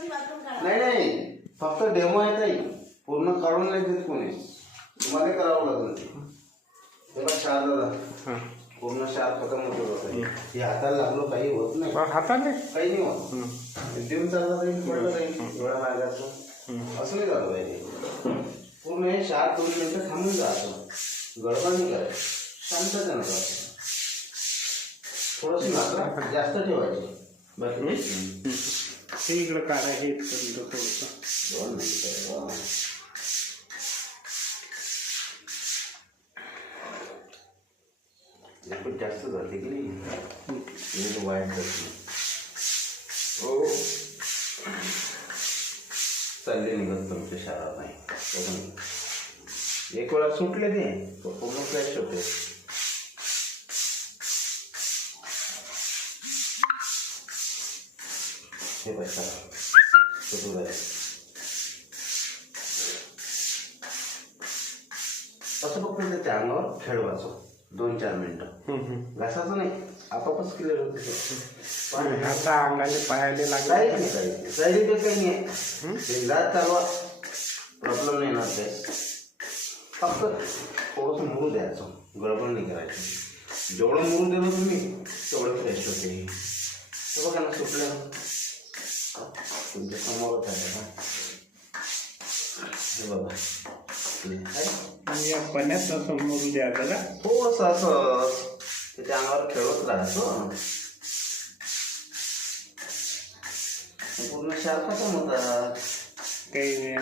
नाही नाही, फक्त डेमो आहे ताई, पूर्ण काढून नाही देत कोणी, तुम्हाला करावं लागेल. तेव्हा शार दादा पूर्ण शार खतम होतो. हे हाताला लागलो काही होत नाही, हाताने काही नाही होत. देऊन चालला जाईल, पडलं जाईल डोळा मागायचं, असं नाही झालं पाहिजे. पूर्ण हे 4-2 मिनिटं थांबून जायचं, गडबड नाही करायचं, शांततेनं करायचं. थोडंसं मात्रा जास्त ठेवायची. हे इकडं काढा, हे थोडंसं 2 मिनिटं. खूप जास्त जाते की नाही, वाईट जाते. हो चालले निघत तुमच्या शाळा नाही. एक वेळा सुटले ते पूर्ण फ्रेश होते. हे पैसा सुटू जाईल. असं फक्त त्या अंगावर खेळवायचं 2-4 मिनिटं. घासाचं नाही, आपापच क्लिअर होते. आता अंगाले पायाले लागला काही नाही आहे. जात चालवा, प्रॉब्लेम नाही ना. ते फक्त थोडंसं मुरू द्यायचं, गडबड नाही करायची. जेवढं मुरू दिलं तुम्ही तेवढं फ्रेश होते. हे बघा ना, सुटलं तुमच्या समोरच आहे ना. हे बघा पाण्यात असं मुरू द्यायचं का? हो असं त्या अंगावर खेळत राहायचं, पूर्ण शार खतम होतात. काही नाही,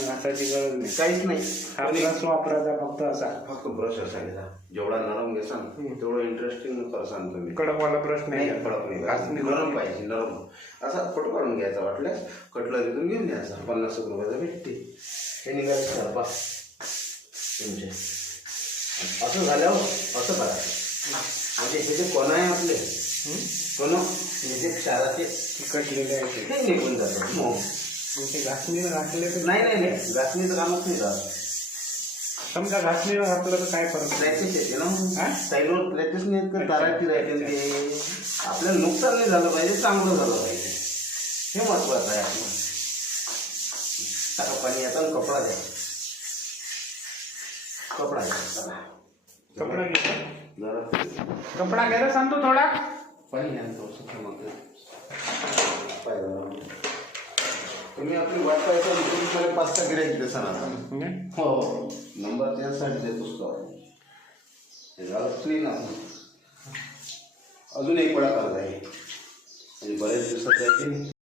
घासाची गरज नाही, काहीच नाही. हा ब्रश वापरायचा फक्त असा, फक्त ब्रश असा घ्यायचा. जेवढा नरम घेसान तेवढं इंटरेस्टिंग करसान तुम्ही. कडकवाला ब्रश नाही, कडक नाही, नरम पाहिजे. नरम असा फोटो काढून घ्यायचा, वाटल्यास कटलरीतून घेऊन द्यायचा. 50 रुपयाचा भेटते. हे निघायचं शार्पा तुमचे. असं झाल्यावर असं करायचं. म्हणजे हे जे कोण आहे आपले कोण हे जे क्षाराचे कटलेले आहे ते निघून जातं. ते घासणीनं घातले तर नाही, घासणीचं कामच नाही जात. समजा घासणीनं घातलं तर काय फरक? प्लॅचेस येते ना, साईडवर प्लॅचेस नाही तर ताराची राहते. ते आपल्याला नुकसान नाही झालं पाहिजे, चांगलं झालं पाहिजे, हे महत्वाचं आहे. आपलं टाका पाणी येतं, कपडा द्या. कपडा घ्या, कपडा घ्या, जरा कपडा घ्यायला सांगतो. थोडा पाणी घ्या, तुम्ही आपली वाट पाहायचं. तुम्ही 5-6 गिऱ्हाईक देसान आता. हो, नंबर त्यासाठी देतोच. क्लीन अजून एक पडा करत आहे, म्हणजे बरेच दिवसात आहे की